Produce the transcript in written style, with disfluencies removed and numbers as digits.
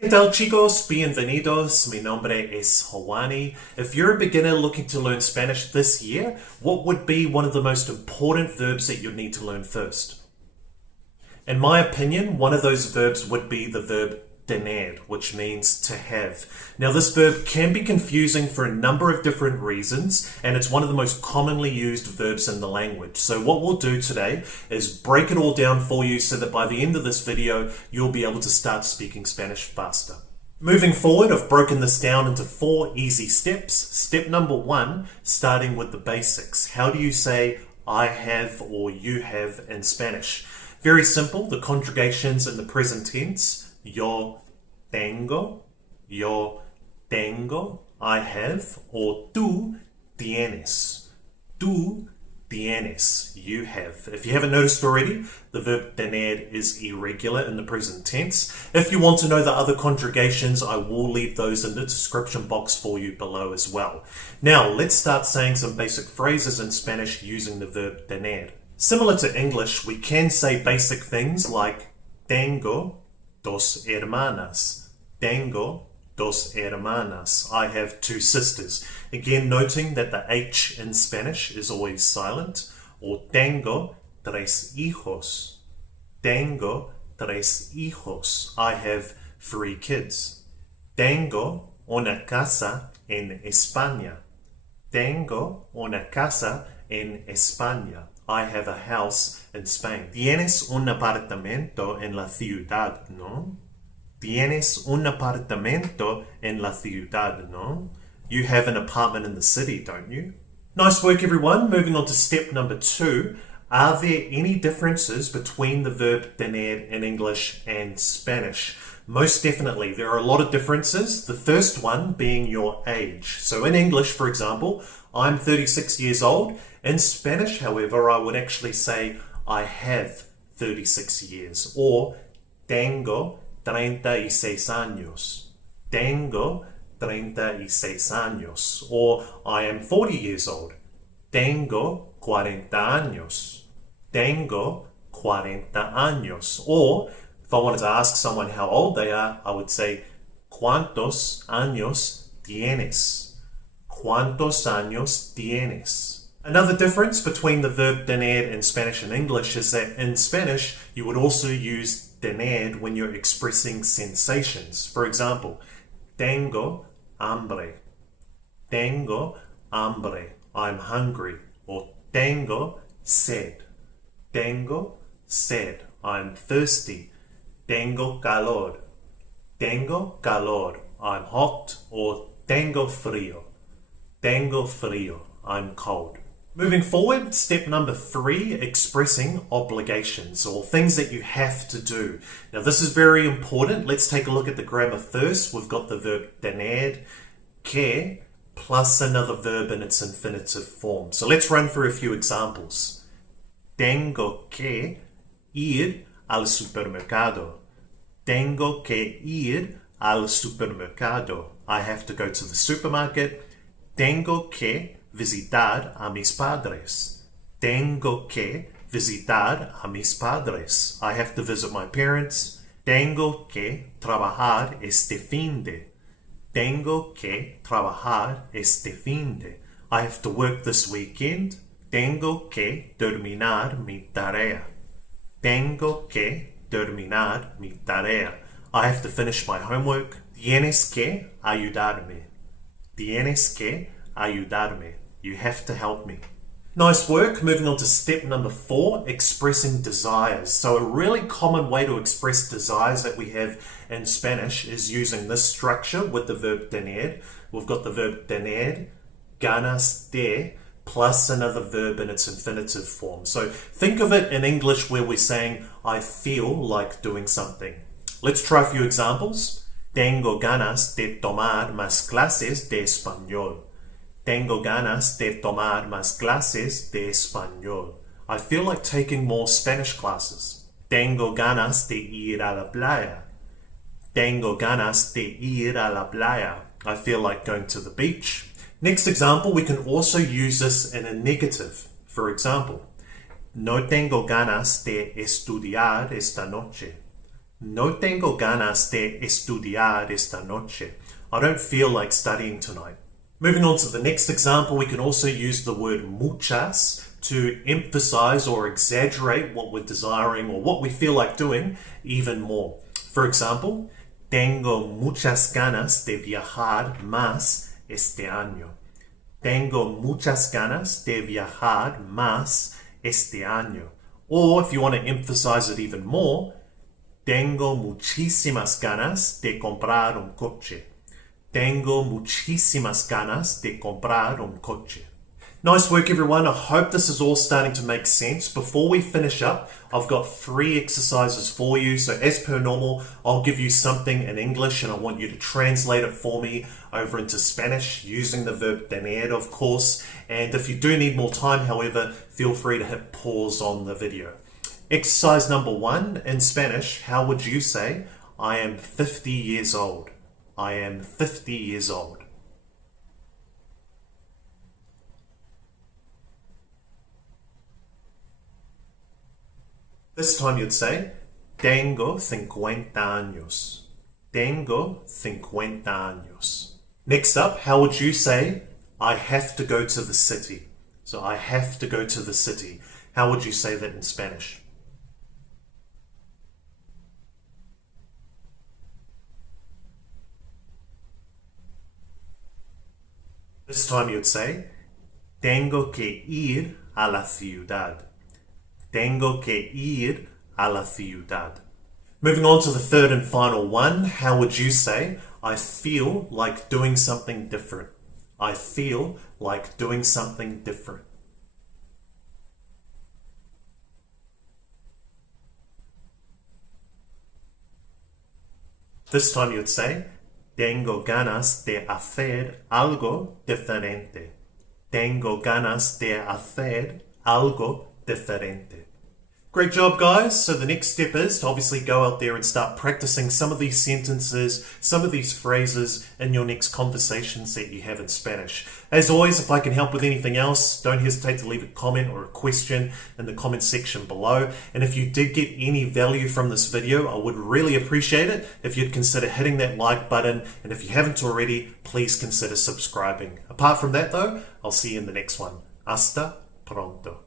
¿Qué tal, chicos? Bienvenidos. Mi nombre es Hawani. If you're a beginner looking to learn Spanish this year, what would be one of the most important verbs that you need to learn first? In my opinion, one of those verbs would be the verb tener, which means to have. Now, this verb can be confusing for a number of different reasons, and it's one of the most commonly used verbs in the language. So what we'll do today is break it all down for you so that by the end of this video, you'll be able to start speaking Spanish faster. Moving forward, I've broken this down into 4 easy steps. Step number 1, starting with the basics. How do you say I have or you have in Spanish? Very simple, the conjugations in the present tense. Yo tengo, I have, or tú tienes, you have. If you haven't noticed already, the verb tener is irregular in the present tense. If you want to know the other conjugations, I will leave those in the description box for you below as well. Now, let's start saying some basic phrases in Spanish using the verb tener. Similar to English, we can say basic things like tengo dos hermanas. Tengo dos hermanas. I have 2 sisters. Again, noting that the H in Spanish is always silent. Or tengo 3 hijos. Tengo 3 hijos. I have 3 kids. Tengo una casa en España. Tengo una casa en España. I have a house in Spain. Tienes un apartamento en la ciudad, ¿no? Tienes un apartamento en la ciudad, ¿no? You have an apartment in the city, don't you? Nice work, everyone. Moving on to step number 2. Are there any differences between the verb tener in English and Spanish? Most definitely. There are a lot of differences. The first one being your age. So in English, for example, I'm 36 years old. In Spanish, however, I would actually say I have 36 years, or tengo 36 años. Tengo 36 años. Or I am 40 years old. Tengo 40 años. Tengo 40 años. Or if I wanted to ask someone how old they are, I would say ¿Cuántos años tienes? ¿Cuántos años tienes? Another difference between the verb tener in Spanish and English is that in Spanish, you would also use tener when you're expressing sensations. For example, tengo hambre. Tengo hambre. I'm hungry. Or tengo sed. Tengo sed. I'm thirsty. Tengo calor. Tengo calor. I'm hot. Or tengo frío. Tengo frío. I'm cold. Moving forward, step number 3, expressing obligations or things that you have to do. Now this is very important. Let's take a look at the grammar first. We've got the verb tener, que, plus another verb in its infinitive form. So let's run through a few examples. Tengo que ir al supermercado. Tengo que ir al supermercado. I have to go to the supermarket. Tengo que visitar a mis padres. Tengo que visitar a mis padres. I have to visit my parents. Tengo que trabajar este fin de. Tengo que trabajar este fin de. I have to work this weekend. Tengo que terminar mi tarea. Tengo que terminar mi tarea. I have to finish my homework. Tienes que ayudarme. Tienes que ayudarme. You have to help me. Nice work. Moving on to step number 4, expressing desires. So a really common way to express desires that we have in Spanish is using this structure with the verb tener. We've got the verb tener, ganas de, plus another verb in its infinitive form. So think of it in English where we're saying, I feel like doing something. Let's try a few examples. Tengo ganas de tomar más clases de español. Tengo ganas de tomar más clases de español. I feel like taking more Spanish classes. Tengo ganas de ir a la playa. Tengo ganas de ir a la playa. I feel like going to the beach. Next example, we can also use this in a negative. For example, no tengo ganas de estudiar esta noche. No tengo ganas de estudiar esta noche. I don't feel like studying tonight. Moving on to the next example, we can also use the word muchas to emphasize or exaggerate what we're desiring or what we feel like doing even more. For example, tengo muchas ganas de viajar más este año. Tengo muchas ganas de viajar más este año. Or if you want to emphasize it even more, tengo muchísimas ganas de comprar un coche. Tengo muchísimas ganas de comprar un coche. Nice work, everyone. I hope this is all starting to make sense. Before we finish up, I've got 3 exercises for you. So as per normal, I'll give you something in English and I want you to translate it for me over into Spanish using the verb tener, of course. And if you do need more time, however, feel free to hit pause on the video. Exercise number 1 in Spanish, how would you say, I am 50 years old? I am 50 years old. This time you'd say, tengo 50 años. Tengo 50 años. Next up, how would you say, I have to go to the city? So I have to go to the city. How would you say that in Spanish? This time you'd say, tengo que ir a la ciudad. Tengo que ir a la ciudad. Moving on to the third and final one, how would you say, I feel like doing something different? I feel like doing something different. This time you'd say, tengo ganas de hacer algo diferente. Tengo ganas de hacer algo diferente. Great job, guys. So the next step is to obviously go out there and start practicing some of these sentences, some of these phrases in your next conversations that you have in Spanish. As always, if I can help with anything else, don't hesitate to leave a comment or a question in the comment section below. And if you did get any value from this video, I would really appreciate it if you'd consider hitting that like button. And if you haven't already, please consider subscribing. Apart from that though, I'll see you in the next one. Hasta pronto.